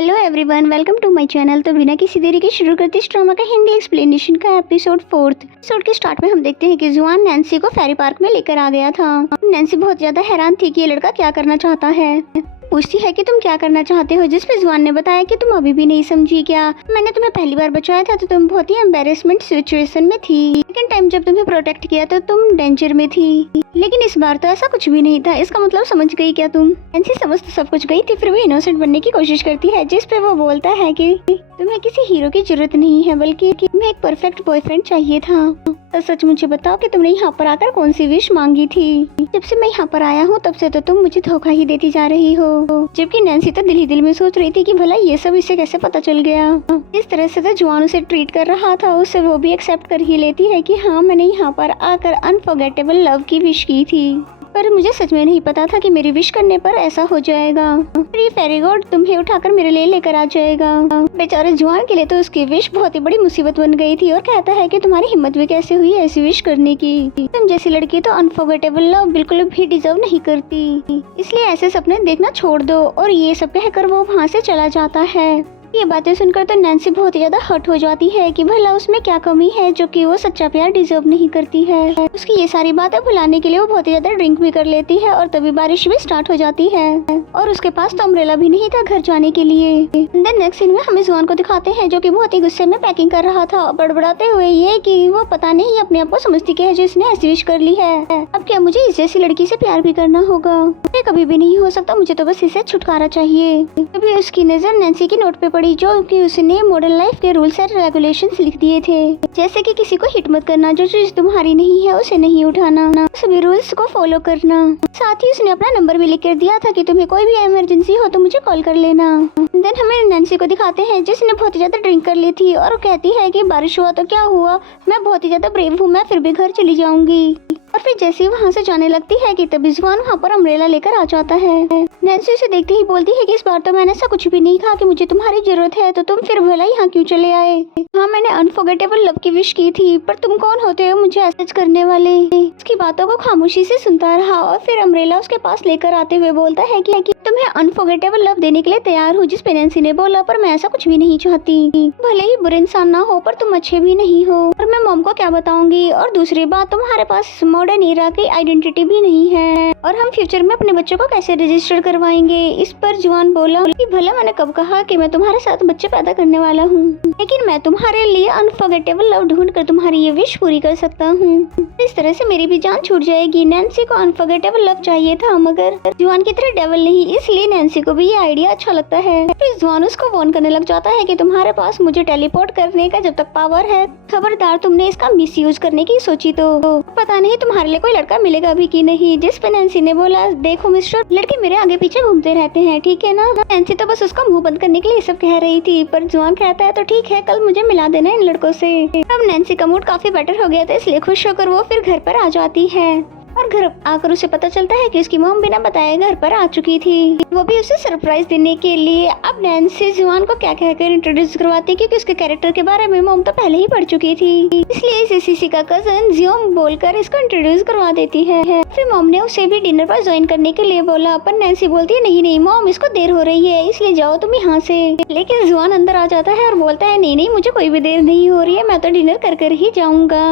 Hello everyone, welcome to my channel. तो बिना किसी देरी के शुरू करते इस ड्रामा का हिंदी एक्सप्लेनेशन का एपिसोड 4। एपिसोड के स्टार्ट में हम देखते हैं कि जुआन नैन्सी को फेरी पार्क में लेकर आ गया था। नैन्सी बहुत ज्यादा हैरान थी कि ये लड़का क्या करना चाहता है। पूछती है कि तुम क्या करना चाहते हो, जिस पे जुआन ने बताया कि तुम अभी भी नहीं समझी क्या। मैंने तुम्हें पहली बार बचाया था तो तुम बहुत ही एम्बेरसमेंट सिचुएशन में थी। सेकंड टाइम जब तुम्हें प्रोटेक्ट किया तो तुम डेंजर में थी, लेकिन इस बार तो ऐसा कुछ भी नहीं था। इसका मतलब समझ गई क्या तुम? नैन्सी समझ तो सब कुछ गई थी, फिर भी इनोसेंट बनने की कोशिश करती है, जिस पे वो बोलता है कि तुम्हें किसी हीरो की जरूरत नहीं है, बल्कि तुम्हें एक परफेक्ट बॉयफ्रेंड चाहिए था। तो सच मुझे बताओ कि तुमने यहाँ पर आकर कौन सी विश मांगी थी? जब से मैं यहाँ पर आया हूँ तब से तो तुम मुझे धोखा ही देती जा रही हो। जबकि नैन्सी तो दिल ही दिल में सोच रही थी कि भला ये सब इसे कैसे पता चल गया। इस तरह से तो जुआन उसे ट्रीट कर रहा था, उससे वो भी एक्सेप्ट कर ही लेती है कि हाँ, मैंने यहाँ पर आकर अनफॉरगेटेबल लव की विश की थी, पर मुझे सच में नहीं पता था कि मेरी विश करने पर ऐसा हो जाएगा। ये फेरी गॉड तुम्हें उठाकर मेरे लिए लेकर आ जाएगा। बेचारे जुआन के लिए तो उसकी विश बहुत ही बड़ी मुसीबत बन गई थी, और कहता है कि तुम्हारी हिम्मत भी कैसे हुई ऐसी विश करने की। तुम जैसी लड़की तो अनफॉरगेटेबल लव बिल्कुल भी डिजर्व नहीं करती, इसलिए ऐसे सपने देखना छोड़ दो। और ये सब कहकर वो वहाँ से चला जाता है। ये बातें सुनकर तो नैन्सी बहुत ज्यादा हर्ट हो जाती है कि भला उसमें क्या कमी है जो कि वो सच्चा प्यार डिजर्व नहीं करती है। उसकी ये सारी बातें भुलाने के लिए वो बहुत ज्यादा ड्रिंक भी कर लेती है, और तभी बारिश भी स्टार्ट हो जाती है, और उसके पास तो अम्ब्रेला भी नहीं था घर जाने के लिए। देन नेक्स्ट सीन में हमें जुआन को दिखाते हैं जो कि बहुत ही गुस्से में पैकिंग कर रहा था, बड़बड़ाते हुए ये कि वो पता नहीं अपने आप को समझती क्या है जो इसने ऐसी विश कर ली है। अब क्या मुझे इस जैसी लड़की से प्यार भी करना होगा? ये कभी भी नहीं हो सकता, मुझे तो बस इसे छुटकारा चाहिए। तभी उसकी नजर नैन्सी की नोट पे पड़ी, जो कि उसने मॉडर्न लाइफ के रूल्स एंड रेगुलेशंस लिख दिए थे, जैसे कि किसी को हिट मत करना, जो चीज तुम्हारी नहीं है उसे नहीं उठाना, सभी रूल्स को फॉलो करना। साथ ही उसने अपना नंबर भी लिख कर दिया था कि तुम्हें कोई भी इमरजेंसी हो तो मुझे कॉल कर लेना। देन हमें नैन्सी को दिखाते हैं जिसने बहुत ही ज्यादा ड्रिंक कर ली थी, और कहती है कि बारिश हुआ तो क्या हुआ, मैं बहुत ही ज्यादा ब्रेव हूँ, मैं फिर भी घर चली जाऊंगी। और फिर जैसे ही वहाँ से जाने लगती है कि तभी जुआन वहाँ पर अम्ब्रेला लेकर आ जाता है। नैन्सी उसे देखते ही बोलती है कि इस बार तो मैंने ऐसा कुछ भी नहीं कहा कि मुझे तुम्हारी जरूरत है, तो तुम फिर भला यहाँ क्यों चले आए? हाँ, मैंने अनफॉरगेटेबल लव की विश की थी, पर तुम कौन होते हो मुझे ऐसे करने वाले? उसकी बातों को खामोशी से सुनता रहा, और फिर अम्ब्रेला उसके पास लेकर आते हुए बोलता है कि तुम्हें अनफॉरगेटेबल लव देने के लिए तैयार हूँ। जिस पे नैन्सी ने बोला, पर मैं ऐसा कुछ भी नहीं चाहती। भले ही बुरे इंसान ना हो, पर तुम अच्छे भी नहीं हो, और मैं मॉम को क्या बताऊंगी? और दूसरी बात, तुम्हारे पास मॉडर्न एरा की आइडेंटिटी भी नहीं है, और हम फ्यूचर में अपने बच्चों को कैसे रजिस्टर करवाएंगे? इस पर जुआन बोला कि भला मैंने कब कहा कि मैं तुम्हारे साथ बच्चे पैदा करने वाला हूँ, लेकिन मैं तुम्हारे लिए अनफॉरगेटेबल लव ढूंढ कर तुम्हारी ये विश पूरी कर सकता हूँ। इस तरह से मेरी भी जान छूट जाएगी। नैन्सी को अनफॉरगेटेबल लव चाहिए था, मगर जुआन की तरह डेविल नहीं, इसलिए नैन्सी को भी ये आइडिया अच्छा लगता है। फिर जुआन उसको वार्न करने लग जाता है कि तुम्हारे पास मुझे टेलीपोर्ट करने का जब तक पावर है, खबरदार तुमने इसका मिसयूज करने की सोची तो पता नहीं तुम्हारे लिए कोई लड़का मिलेगा भी कि नहीं। जिस पे नैन्सी ने बोला, देखो मिस्टर, लड़के मेरे आगे पीछे घूमते रहते हैं, ठीक है ना? नैन्सी तो बस उसका मुंह बंद करने के लिए सब कह रही थी, पर जुआन कहता है तो ठीक है, कल मुझे मिला देना इन लड़कों से। अब नैन्सी का मूड काफी बेटर हो गया था, इसलिए खुश होकर वो फिर घर पर आ जाती है, और घर आकर उसे पता चलता है कि उसकी मॉम बिना बताए घर पर आ चुकी थी, वो भी उसे सरप्राइज देने के लिए। अब नैन्सी जुआन को क्या कहकर इंट्रोड्यूस करवाती है, क्योंकि उसके कैरेक्टर के बारे में मॉम तो पहले ही पढ़ चुकी थी, इसलिए इसे सीसी का कजन जियोम बोलकर इसको इंट्रोड्यूस करवा देती है। फिर मॉम ने उसे भी डिनर पर ज्वाइन करने के लिए बोला, पर नैन्सी बोलती है नहीं मॉम, इसको देर हो रही है, इसलिए जाओ तुम यहाँ से। लेकिन जुआन अंदर आ जाता है और बोलता है नहीं मुझे कोई भी देर नहीं हो रही है, मैं तो डिनर कर ही जाऊंगा।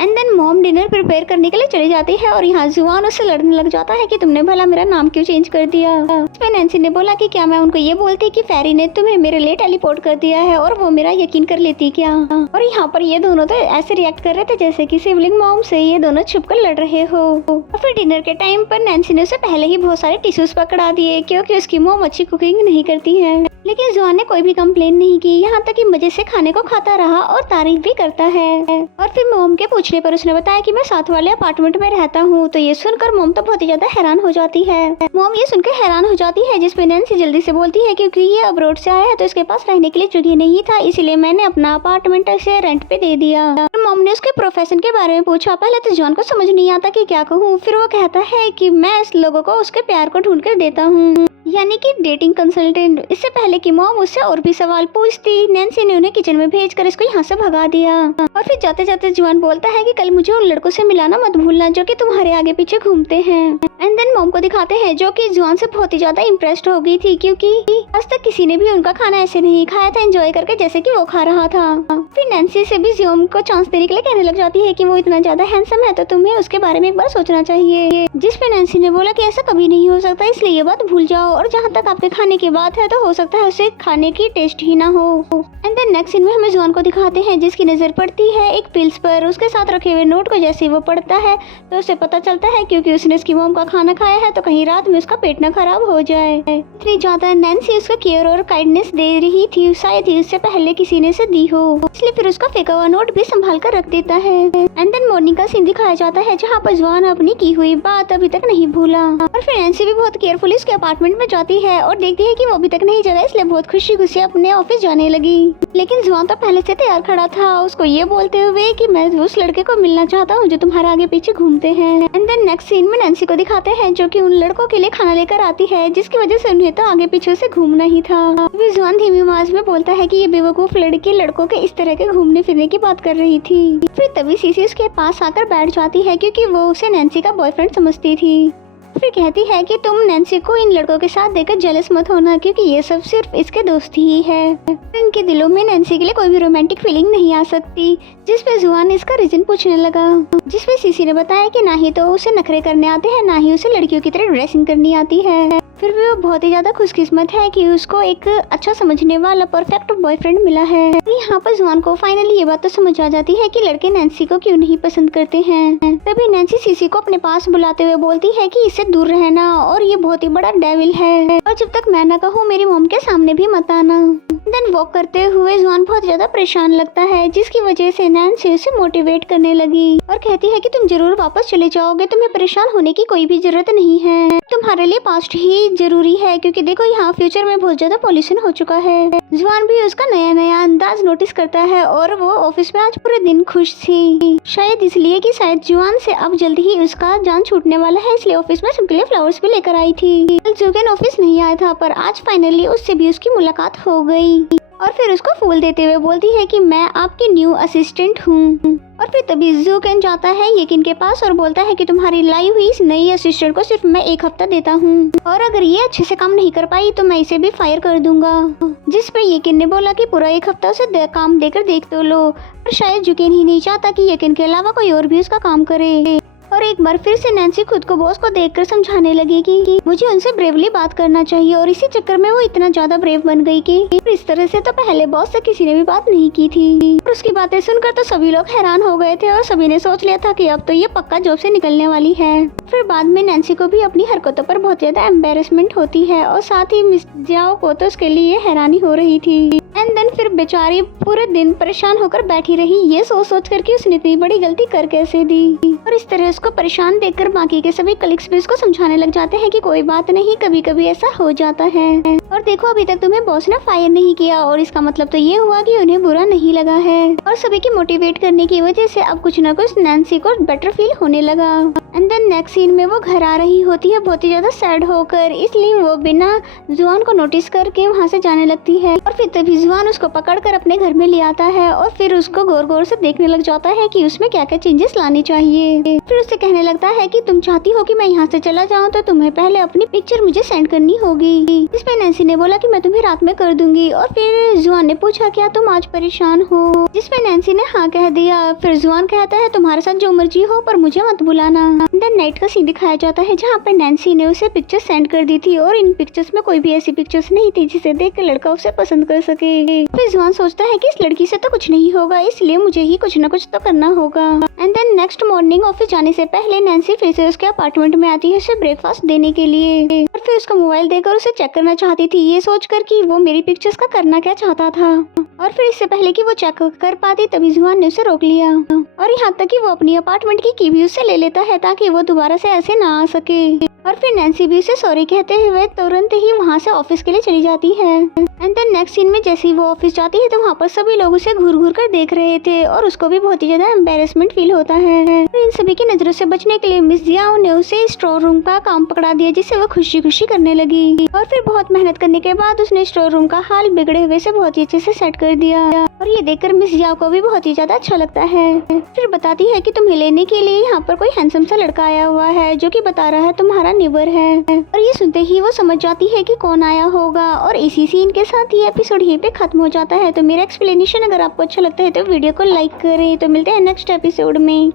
And then mom dinner prepare करने के लिए चली जाती है, और यहाँ जुआन उससे लड़ने लग जाता है कि तुमने भला मेरा नाम क्यों चेंज कर दिया? फिर नैन्सी ने बोला कि क्या मैं उनको ये बोलती कि फेरी ने तुम्हें मेरे लिए टेलीपोर्ट कर दिया है, और वो मेरा यकीन कर लेती क्या? और यहाँ पर ये दोनों तो ऐसे रिएक्ट कर रहे थे जैसे कि सिबलिंग मॉम से ये दोनों छुपकर लड़ रहे हो। और फिर डिनर के टाइम पर नैन्सी ने उसे पहले ही बहुत सारे टिश्यूज पकड़ा दिए, क्योंकि उसकी मॉम अच्छी कुकिंग नहीं करती है। लेकिन जुआन ने कोई भी कंप्लेन नहीं की, यहाँ तक कि मजे से खाने को खाता रहा और तारीफ भी करता है। और फिर मॉम के पूछने पर उसने बताया कि मैं साथ वाले अपार्टमेंट में रहता हूँ। तो ये सुनकर मॉम तो बहुत ही ज्यादा हैरान हो जाती है। मॉम ये सुनकर हैरान हो जाती है, जिसपे नैन्सी जल्दी से बोलती है क्योंकि ये अब्रॉड से आया है तो इसके पास रहने के लिए जगह नहीं था, इसलिए मैंने अपना अपार्टमेंट इसे रेंट पे दे दिया। मॉम ने उसके प्रोफेशन के बारे में पूछा। पहले तो जॉन को समझ नहीं आता कि क्या कहूँ। फिर वो कहता है कि मैं इस लोगों को उसके प्यार को ढूंढ कर देता हूँ। यानी कि डेटिंग कंसल्टेंट। इससे पहले कि मॉम उससे और भी सवाल पूछती, नैन्सी ने उन्हें किचन में भेजकर इसको यहाँ से भगा दिया। और फिर जाते जाते जुआन बोलता है कि कल मुझे उन लड़कों से मिलाना मत भूलना जो कि तुम्हारे आगे पीछे घूमते हैं। एंड देन मॉम को दिखाते हैं जो कि जुआन से बहुत ही ज्यादा इम्प्रेस्ड हो गई थी, क्योंकि आज तक किसी ने भी उनका खाना ऐसे नहीं खाया था एंजॉय करके जैसे कि वो खा रहा था। फिर नैन्सी से भी जुआन को चांस देने के लिए कहने लग जाती है कि वो इतना ज्यादा हैंडसम है तो तुम्हें उसके बारे में एक बार सोचना चाहिए। जिस पे नैन्सी ने बोला कि ऐसा कभी नहीं हो सकता, इसलिए ये बात भूल जाओ, और जहाँ तक आपके खाने की बात है तो हो सकता है उसे खाने की टेस्ट ही ना हो। एंड देन नेक्स्ट सीन में हमें जुआन को दिखाते हैं जिसकी नजर पड़ती है एक पिल्स पर। उसके साथ रखे हुए नोट को जैसे वो पढ़ता है तो उसे पता चलता है क्योंकि उसने उसकी मॉम का खाना खाया है तो कहीं रात में उसका पेट न खराब हो जाए। इतनी ज्यादा नैन्सी उसका केयर और काइंडनेस दे रही थी, शायद ही उससे पहले किसी ने से दी हो, इसलिए फिर उसका फेंका हुआ नोट भी संभाल कर रख देता है। एंड देन मॉर्निंग का सीन दिखाया जाता है जहाँ पर जुआन अपनी की हुई बात अभी तक नहीं भूला। और फिर नैन्सी भी बहुत केयरफुली उसके अपार्टमेंट में जाती है और देखती है कि वो अभी तक नहीं जगा, इसलिए बहुत खुशी खुशी अपने ऑफिस जाने लगी। लेकिन जुआन तो पहले से तैयार खड़ा था उसको ये बोलते हुए कि मैं उस लड़के को मिलना चाहता हूँ जो तुम्हारे आगे पीछे घूमते हैं। एंड देन नेक्स्ट सीन में नैन्सी को दिखाते हैं जो कि उन लड़कों के लिए खाना लेकर आती है जिसकी वजह से उन्हें तो आगे पीछे से घूमना ही था। अभी जुआन धीमी आवाज में बोलता है कि ये बेवकूफ लड़की लड़कों के इस तरह के घूमने फिरने की बात कर रही थी। फिर तभी सीसी उसके पास आकर बैठ जाती है क्योंकि वो उसे नैन्सी का बॉयफ्रेंड समझती थी। फिर कहती है कि तुम नैन्सी को इन लड़कों के साथ देखकर जेलस मत होना क्योंकि ये सब सिर्फ इसके दोस्त ही है। इनके दिलों में नैन्सी के लिए कोई भी रोमांटिक फीलिंग नहीं आ सकती। जिस पे जुआन इसका रीजन पूछने लगा, जिस पे सीसी ने बताया कि ना ही तो उसे नखरे करने आते हैं ना ही उसे लड़कियों की तरह ड्रेसिंग करनी आती है। फिर भी वो बहुत ही ज्यादा खुशकिस्मत है कि उसको एक अच्छा समझने वाला परफेक्ट बॉयफ्रेंड मिला है। यहाँ पर जुआन को फाइनली ये बात तो समझ आ जाती है कि लड़के नैन्सी को क्यों नहीं पसंद करते हैं। तभी नैन्सी सीसी को अपने पास बुलाते हुए बोलती है कि इससे दूर रहना और ये बहुत ही बड़ा डेविल है और जब तक मैं ना कहूँ मेरी मॉम के सामने भी मत आना। देन वॉक करते हुए जुआन बहुत ज्यादा परेशान लगता है जिसकी वजह से नैन्सी उसे मोटिवेट करने लगी और कहती है कि तुम जरूर वापस चले जाओगे, तुम्हें परेशान होने की कोई भी जरूरत नहीं है, तुम्हारे लिए पास्ट ही जरूरी है क्योंकि देखो यहाँ फ्यूचर में बहुत ज्यादा पॉल्यूशन हो चुका है। जुआन भी उसका नया नया अंदाज नोटिस करता है और वो ऑफिस में आज पूरे दिन खुश थी, शायद इसलिए कि शायद जुआन से अब जल्दी ही उसका जान छूटने वाला है, इसलिए ऑफिस में सबके लिए फ्लावर्स भी लेकर आई थी। जुगेन ऑफिस नहीं आया था पर आज फाइनली उससे भी उसकी मुलाकात हो गई और फिर उसको फूल देते हुए बोलती है कि मैं आपकी न्यू असिस्टेंट हूँ। और फिर तभी जुगेन जाता है येकिन के पास और बोलता है कि तुम्हारी लाई हुई इस नई असिस्टेंट को सिर्फ मैं 1 हफ्ता देता हूँ और अगर ये अच्छे से काम नहीं कर पाई तो मैं इसे भी फायर कर दूंगा। जिस पे येकिन ने बोला कि पूरा 1 हफ्ता उसे काम देकर देख तो लो, पर शायद जुगेन ही नहीं चाहता कि येकिन के अलावा कोई और भी उसका काम करे। और एक बार फिर से नैन्सी खुद को बॉस को देखकर समझाने लगी कि मुझे उनसे ब्रेवली बात करना चाहिए और इसी चक्कर में वो इतना ज्यादा ब्रेव बन गई कि इस तरह से तो पहले बॉस से किसी ने भी बात नहीं की थी। और उसकी बातें सुनकर तो सभी लोग हैरान हो गए थे और सभी ने सोच लिया था कि अब तो ये पक्का जॉब से निकलने वाली है। फिर बाद में नैन्सी को भी अपनी हरकतों पर बहुत ज्यादा एम्बेरसमेंट होती है और साथ ही मिस जाओ को तो उसके लिए हैरानी हो रही थी। एंड देन फिर बेचारी पूरे दिन परेशान होकर बैठी रही, ये सोच कर कि उसने इतनी बड़ी गलती कर कैसे दी। और इस तरह उसको परेशान देखकर बाकी के सभी कलीग्स भी उसको समझाने लग जाते हैं कि कोई बात नहीं, कभी कभी ऐसा हो जाता है। और देखो अभी तक तुम्हें बॉस ने फायर नहीं किया और इसका मतलब तो ये हुआ कि उन्हें बुरा नहीं लगा है। और सभी की मोटिवेट करने की वजह से अब कुछ न कुछ नैन्सी को बेटर फील होने लगा। एंड देन नेक्स्ट सीन में वो घर आ रही होती है बहुत ही ज्यादा सैड होकर, इसलिए वो बिना जुआन को नोटिस करके वहाँ से जाने लगती है। और फिर तभी जुआन उसको पकड़कर अपने घर में ले आता है और फिर उसको गौर गौर से देखने लग जाता है कि उसमें क्या क्या चेंजेस लाने चाहिए। फिर उससे कहने लगता है कि तुम चाहती हो कि मैं यहाँ से चला जाऊँ तो तुम्हें पहले अपनी पिक्चर मुझे सेंड करनी होगी। जिसपे नैन्सी ने बोला कि मैं तुम्हें रात में कर दूंगी। और फिर जुआन ने पूछा क्या तुम आज परेशान हो, जिसपे नैन्सी ने हाँ कह दिया। फिर जुआन कहता है तुम्हारे साथ जो मर्जी हो पर मुझे मत बुलाना। देन नाइट का सीन दिखाया जाता है जहाँ पर नैन्सी ने उसे पिक्चर सेंड कर दी थी और इन पिक्चर्स में कोई भी ऐसी पिक्चर्स नहीं थी जिसे देख कर लड़का उसे पसंद कर सके। फिर जुआन सोचता है कि इस लड़की से तो कुछ नहीं होगा, इसलिए मुझे ही कुछ न कुछ तो करना होगा। And then next morning office जाने से पहले नैन्सी फिर से उसके अपार्टमेंट में आती है उसे ब्रेकफास्ट देने के लिए। और फिर उसका मोबाइल देकर उसे चेक करना चाहती थी, ये सोचकर कि वो मेरी पिक्चर्स का करना क्या चाहता था। और फिर इससे पहले कि वो चेक कर पाती तभी जुआन ने उसे रोक लिया और यहाँ तक कि वो अपनी अपार्टमेंट की भी उससे ले लेता है ताकि वो दोबारा से ऐसे ना आ सके। और फिर नैन्सी भी उसे सॉरी कहते हुए तुरंत ही वहाँ से ऑफिस के लिए चली जाती है। एंड देन नेक्स्ट सीन में जैसे ही वो ऑफिस जाती है तो वहाँ पर सभी लोग उसे घूर घूर कर देख रहे थे और उसको भी बहुत ही ज्यादा एम्बेरसमेंट फील होता है। इन सभी की नजरों से बचने के लिए मिस जियाओ ने उसे स्टोर रूम का काम पकड़ा दिया, जिससे वो खुशी खुशी करने लगी और फिर बहुत मेहनत करने के बाद उसने स्टोर रूम का हाल बिगड़े हुए से बहुत ही अच्छे से सेट कर दिया और ये देखकर मिस जियाओ को भी बहुत ही ज्यादा अच्छा लगता है। फिर बताती है कि तुम्हें लेने के लिए यहाँ पर कोई हैंडसम सा लड़का आया हुआ है जो कि बता रहा है तुम्हारा नेबर है। और ये सुनते ही वो समझ जाती है कि कौन आया होगा और इसी सीन के साथ ये एपिसोड यहीं पे खत्म हो जाता है। तो मेरा एक्सप्लेनेशन अगर आपको अच्छा लगता है तो वीडियो को लाइक करें। तो मिलते हैं नेक्स्ट एपिसोड में।